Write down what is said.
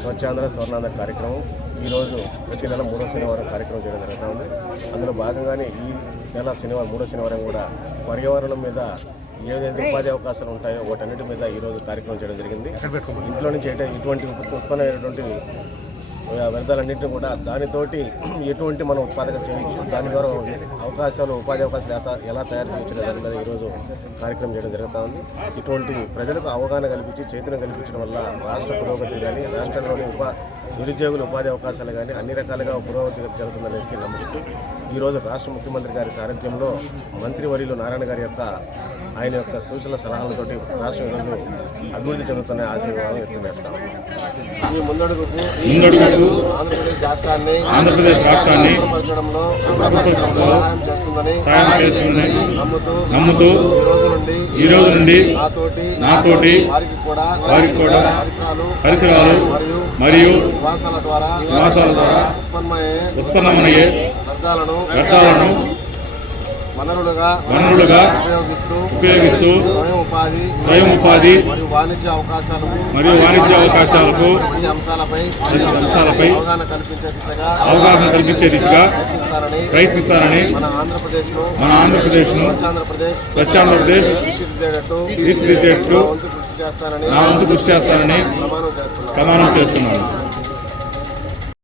స్వచ్ఛాంధ్ర స్వర్ణాంధ్ర కార్యక్రమం ఈరోజు ప్రతి నెల 3వ శనివారం కార్యక్రమం చేయడం జరుగుతూ ఉంది. అందులో భాగంగానే ఈ నెల శనివారం 3వ శనివారం కూడా పర్యావరణం మీద ఏదైతే ఉపాధి అవకాశాలు ఉంటాయో వాటన్నిటి మీద ఈరోజు కార్యక్రమం చేయడం జరిగింది. ఇంట్లో నుంచి ఇటువంటి ఉత్పన్నమైనటువంటి వ్యర్థాలన్నింటినీ కూడా దానితోటి ఎటువంటి మనం ఉత్పాదక చేయొచ్చు, దాని ద్వారా ఉపాధి అవకాశాలు ఎలా తయారు చేయొచ్చు దాని మీద ఈరోజు కార్యక్రమం చేయడం జరుగుతూ ఉంది. ఇటువంటి ప్రజలకు అవగాహన కల్పించి చైతన్యం కల్పించడం వల్ల రాష్ట్ర పురోగతి కానీ రాష్ట్రంలోని నిరుద్యోగుల ఉపాధి అవకాశాలు కానీ అన్ని రకాలుగా పురోగతి జరుగుతుందనేసి నమ్ముతూ ఈరోజు రాష్ట్ర ముఖ్యమంత్రి గారి సారథ్యంలో మంత్రివర్యులు నారాయణ గారి ఆయన యొక్క సూచనల సలహాలతోటి రాష్ట్రం ఈరోజు అభివృద్ధి చెందుతున్న ఆశీర్వాదం వ్యక్తం చేస్తాం. ఈ ముందడుగుకు ఆంధ్రప్రదేశ్ రాష్ట్రాన్ని సహాయం చేస్తుందని నమ్ముతూ ఈ రోజు నుండి నాతోటి వారికి కూడా పరిసరాలు మరియు నివాసాల ద్వారా ఉత్పన్నమయ్యే వ్యర్థాలను వనరులుగా ఉపయోగిస్తూ స్వయం ఉపాధి మరియు వాణిజ్య అవకాశాలకు అంశాలపై అవగాహన కల్పించే దిశగా ప్రయత్నిస్తారని మన ఆంధ్రప్రదేశ్ స్వచ్ఛాంధ్రప్రదేశ్ తీర్చిదిద్దేటట్టు నా వంతు కృషి చేస్తానని ప్రమాణం చేస్తున్నాను.